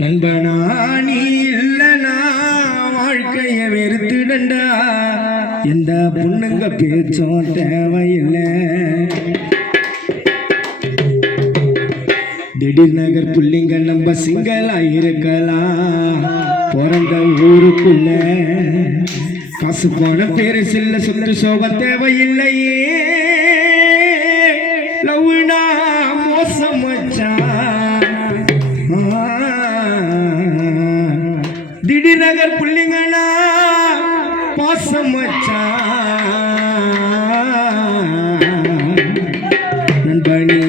நண்பனா நீ இல்லனா வாழ்க்கைய வெறுத்துடண்டா. எந்த பொண்ணுங்க பேச்சும் தேவையில்லை. திடீர் நகர் புள்ளிங்க நம்ம சிங்களா இருக்கலாம். பிறந்த ஊருக்குள்ள காசு போன பேரு சில்ல சுத்து சோகம் தேவையில்லையே. லவ்னா மோசம் மச்சான். திடீர் நகர் புள்ளிங்கனா பாசம் மச்சான். நண்பனி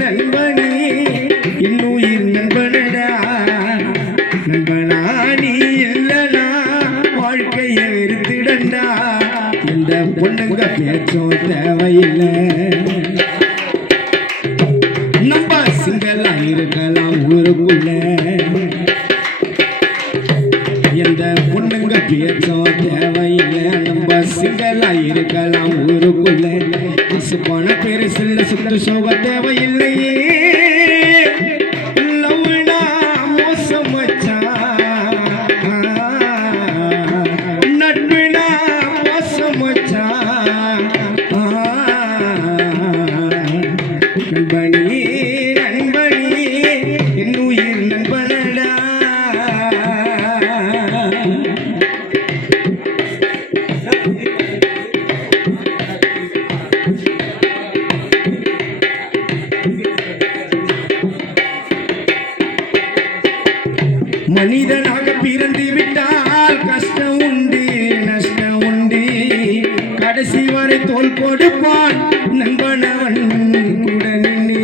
நண்பனி இன்னுயிர் நண்பனடா. நண்பனா நீ இல்லனா வாழ்க்கைய வெறுத்திடண்டா. இந்த பொண்ணுங்க பேச்சும் தேவையில்லை. நம்ம சிங்களா இருக்கலாம் ஊருக்குள்ள. எந்த பொண்ணுங்க பேச்சும் தேவையில்லை. நம்ம சிங்களா இருக்கலாம் ஊருக்குள்ள. போன பேரு சில்ல சுத்து சோக தேவையில்லையே. லவ்னா மோசம் மச்சான். நட்புனா மோசம் மச்சான். நண்பனி நண்பனி இன்னுயிர் நண்பனடா. மனிதனாக பிறந்து விட்டால் கஷ்டம் உண்டு நஷ்டம் உண்டு. கடைசி வரை தோல் கொடுப்பான் நண்பனவன் கூட நின்று.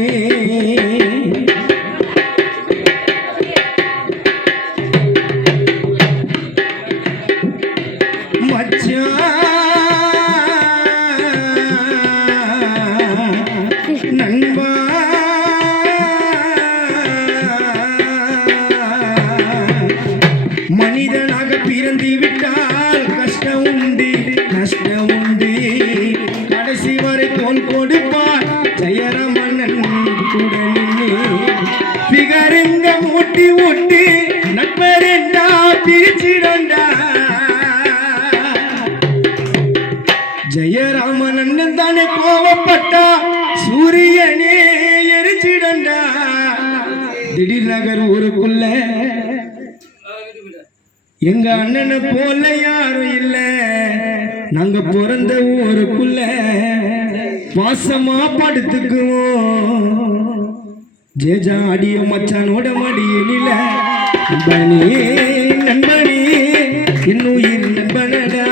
மச்சான் நண்பா மனிதனாக பிறந்து விட்டால் கஷ்டம் உண்டு நஷ்டம் உண்டு. கடைசி வரை தோல் கொடுப்பார் ஜெயராமன் கூட நின்று. பிகருங்க மூட்டி விட்டு நட்பரெண்டா பிரிச்சிடண்டா. ஜெயராமன் தானே கோவப்பட்டா சூரியனே எரிச்சிடண்டா. திடீர் நகர் ஊருக்குள்ள எங்க அண்ணனை போல யாரும் இல்ல. நாங்க பிறந்த ஊருக்குள்ள வாசமா படுத்துக்குவோம். ஜேஜா அடிய மச்சானோட மடியில. நண்பனி நண்பனி இன்னுயிர் நண்பனடா.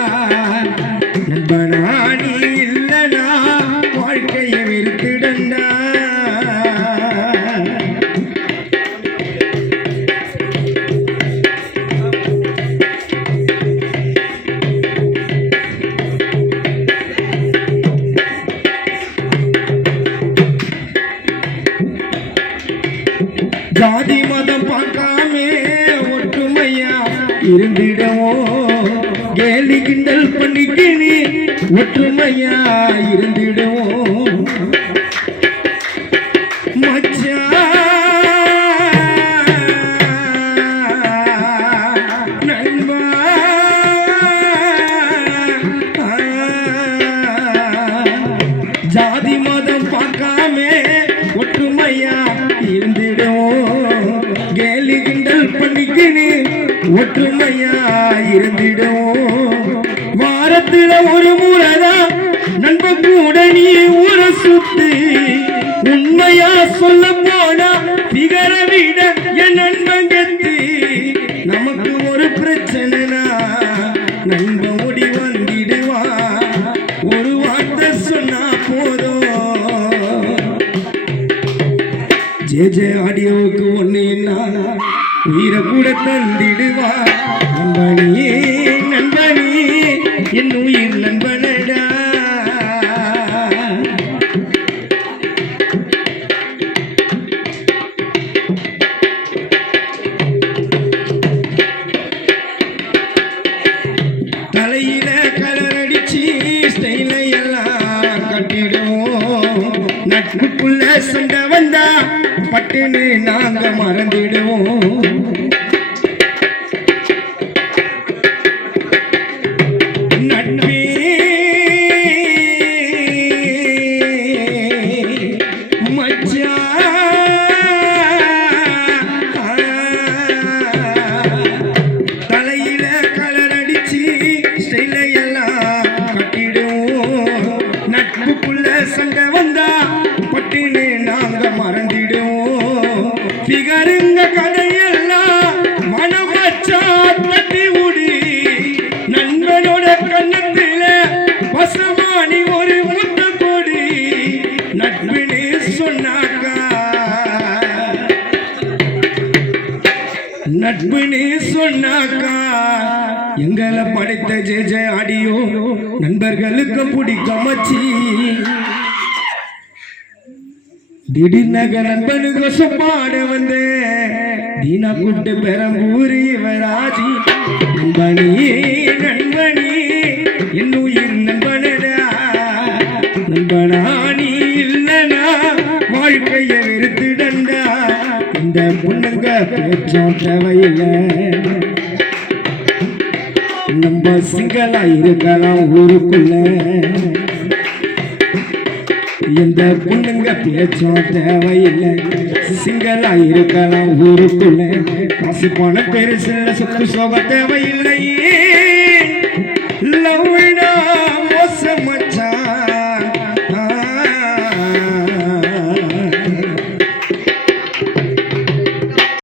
நண்பனா நீ இல்லனா வாழ்க்கைய வெறுத்திடண்டா. ஜாதி மதம் பார்க்காமே ஒற்றுமையா இருந்திடுவோம். கேலி கிண்டல் பண்ணிக்கினி ஒற்றுமையா இருந்திடுவோம். மச்சான் நண்பா ஜாதி மதம் பார்க்காமே ஒற்றுமையா இருந்திடுவோம். கேலி கிண்டல் பண்ணிக்கினு ஒற்றுமையா இருந்திடுவோம். வாரத்துல ஒரு முறைதான் நண்பன் கூட நீ ஊரை சுத்து. உண்மையா சொல்ல போனா பிகர விட என் நண்பன் கத்து. நமக்கு ஒரு பிரச்சனைனா நண்பன் ஓடி வந்திடுவான். ஒரு வார்த்தை சொன்னா போதும். ஜே ஆடியோவுக்கு ஒண்ணு என்ன உயிரை கூட தந்திடுவா. நண்பனி நண்பனி என் உயிர் நண்பனடா. தலையில கலர் அடிச்சு ஸ்டைல எல்லாம் கட்டிடுவோம். நட்புக்குள்ள சண்டை வந்தா பட்டுன்னு நாங்க மறந்துடுவோம். மலருங்க கதையெல்லாம் மனம் வச்சா தட்டி உடி நண்பனோட கண்ணத்தில பசமானி ஒரு முத்த கொடி நட்பினே சொன்னாக்கா நட்பினே சொன்னாக்கா எங்களை படைத்த ஜே ஆடியோ நண்பர்களுக்கு பிடிக்க மச்சி திடீர்னக நண்பனுக்கு சொப்பாட வந்து தீனா கூட்டு பெரம்பூர் இவராஜி நண்பனி நண்பனி என் உயிர் நண்பனடா நண்பனா நீ இல்லனா வாழ்க்கைய வெறுத்துடண்டா இந்த பொண்ணுங்க பேச்சும் தேவையில்லை நம்ம சிங்களா இருக்கலாம் ஊருக்குள்ள எந்த பொண்ணுங்க பேச்சும் தேவையில்லை சிங்களா இருக்கலாம் ஊருக்குள்ள காசு போன பெருசுல சொத்து சோக தேவையில்லையே